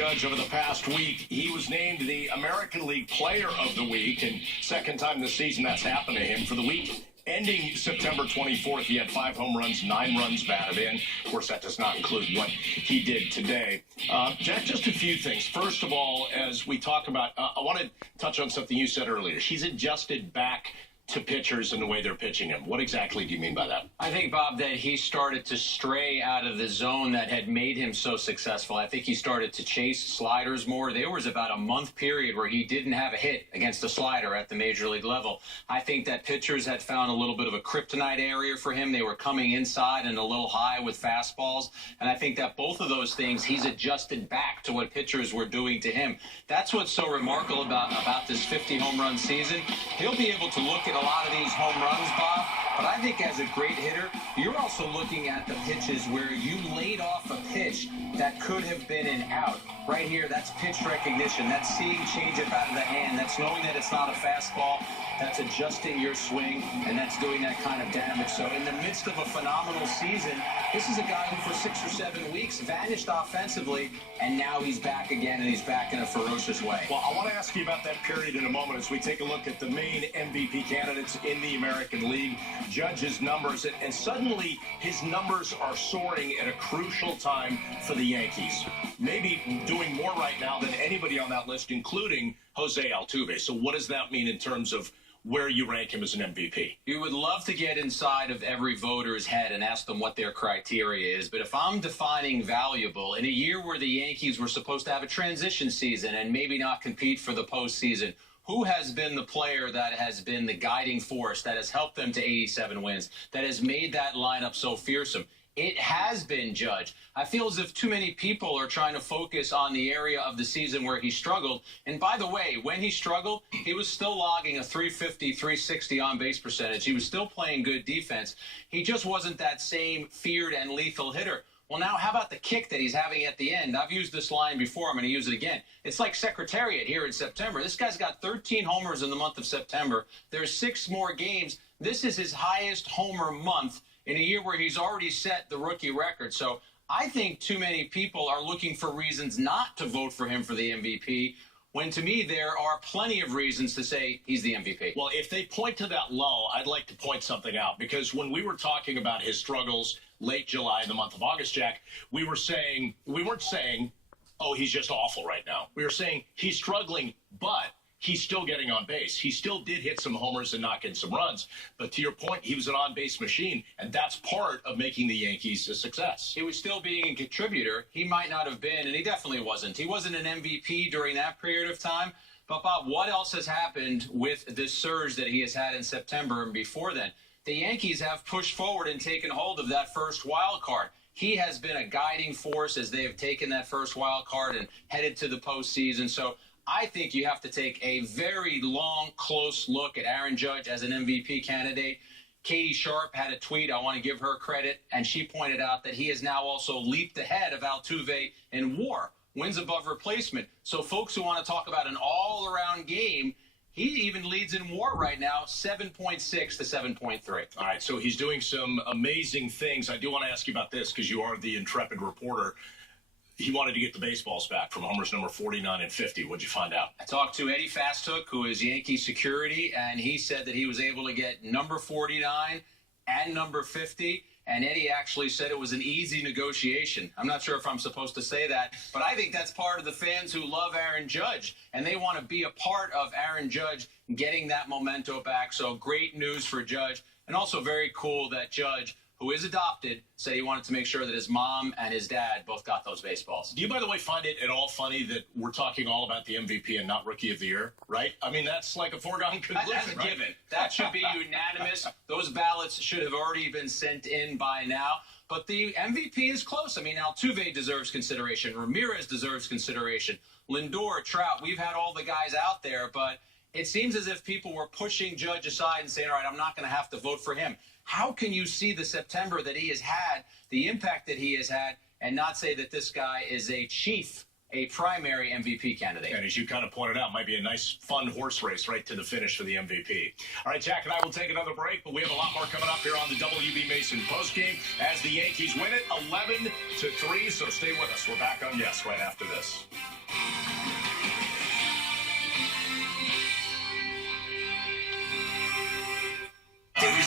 Judge over the past week. He was named the American League Player of the Week, and second time this season that's happened to him. For the week ending September 24th, he had 5 home runs, 9 runs batted in. Of course, that does not include what he did today. Jack, just a few things. First of all, as we talk about, I want to touch on something you said earlier. He's adjusted back to pitchers and the way they're pitching him. What exactly do you mean by that? I think, Bob, that he started to stray out of the zone that had made him so successful. I think he started to chase sliders more. There was about a month period where he didn't have a hit against a slider at the major league level. I think that pitchers had found a little bit of a kryptonite area for him. They were coming inside and a little high with fastballs. And I think that both of those things, he's adjusted back to what pitchers were doing to him. That's what's so remarkable about this 50 home run season. He'll be able to look at a lot of these home runs, Bob, but I think as a great hitter, you're also looking at the pitches where you laid off a pitch that could have been an out. Right here, that's pitch recognition. That's seeing changeup out of the hand. That's knowing that it's not a fastball. That's adjusting your swing, and that's doing that kind of damage. So in the midst of a phenomenal season, this is a guy who for 6 or 7 weeks vanished offensively, and now he's back again, and he's back in a ferocious way. Well, I want to ask you about that period in a moment as we take a look at the main MVP candidates in the American League, Judge's numbers, and suddenly his numbers are soaring at a crucial time for the Yankees. Maybe doing more right now than anybody on that list, including Jose Altuve. So what does that mean in terms of where you rank him as an MVP? You would love to get inside of every voter's head and ask them what their criteria is. But if I'm defining valuable, in a year where the Yankees were supposed to have a transition season and maybe not compete for the postseason, who has been the player that has been the guiding force, that has helped them to 87 wins, that has made that lineup so fearsome? It has been Judge. I feel as if too many people are trying to focus on the area of the season where he struggled. And by the way, when he struggled, he was still logging a 350, 360 on-base percentage. He was still playing good defense. He just wasn't that same feared and lethal hitter. Well, now how about the kick that he's having at the end? I've used this line before. I'm going to use it again. It's like Secretariat here in September. This guy's got 13 homers in the month of September. There's 6 more games. This is his highest homer month in a year where he's already set the rookie record. So I think too many people are looking for reasons not to vote for him for the MVP, when to me there are plenty of reasons to say he's the MVP. Well, if they point to that lull, I'd like to point something out, because when we were talking about his struggles late July in the month of August, Jack, we weren't saying, oh, he's just awful right now. We were saying he's struggling, but he's still getting on base. He still did hit some homers and knock in some runs. But to your point, he was an on-base machine, and that's part of making the Yankees a success. He was still being a contributor. He might not have been, and he definitely wasn't. He wasn't an MVP during that period of time. But, Bob, what else has happened with this surge that he has had in September and before then? The Yankees have pushed forward and taken hold of that first wild card. He has been a guiding force as they have taken that first wild card and headed to the postseason. So I think you have to take a very long, close look at Aaron Judge as an MVP candidate. Katie Sharp had a tweet. I want to give her credit, and she pointed out that he has now also leaped ahead of Altuve in WAR, wins above replacement. So folks who want to talk about an all-around game, he even leads in WAR right now, 7.6 to 7.3. All right, so he's doing some amazing things. I do want to ask you about this because you are the intrepid reporter. He wanted to get the baseballs back from homers number 49 and 50. What'd you find out? I talked to Eddie Fasthook, who is Yankee security, and he said that he was able to get number 49 and number 50. And Eddie actually said it was an easy negotiation. I'm not sure if I'm supposed to say that, but I think that's part of the fans who love Aaron Judge, and they want to be a part of Aaron Judge getting that memento back. So great news for Judge, and also very cool that Judge, who is adopted, said he wanted to make sure that his mom and his dad both got those baseballs. Do you, by the way, find it at all funny that we're talking all about the MVP and not Rookie of the Year, right? I mean, that's like a foregone conclusion, That's a right? given. That should be unanimous. Those ballots should have already been sent in by now. But the MVP is close. I mean, Altuve deserves consideration. Ramirez deserves consideration. Lindor, Trout, we've had all the guys out there, but it seems as if people were pushing Judge aside and saying, all right, I'm not going to have to vote for him. How can you see the September that he has had, the impact that he has had, and not say that this guy is a chief a primary MVP candidate. And as you kind of pointed out, might be a nice, fun horse race right to the finish for the MVP. All right, Jack and I will take another break, but we have a lot more coming up here on the WB Mason postgame as the Yankees win it 11-3. So stay with us. We're back on Yes right after this.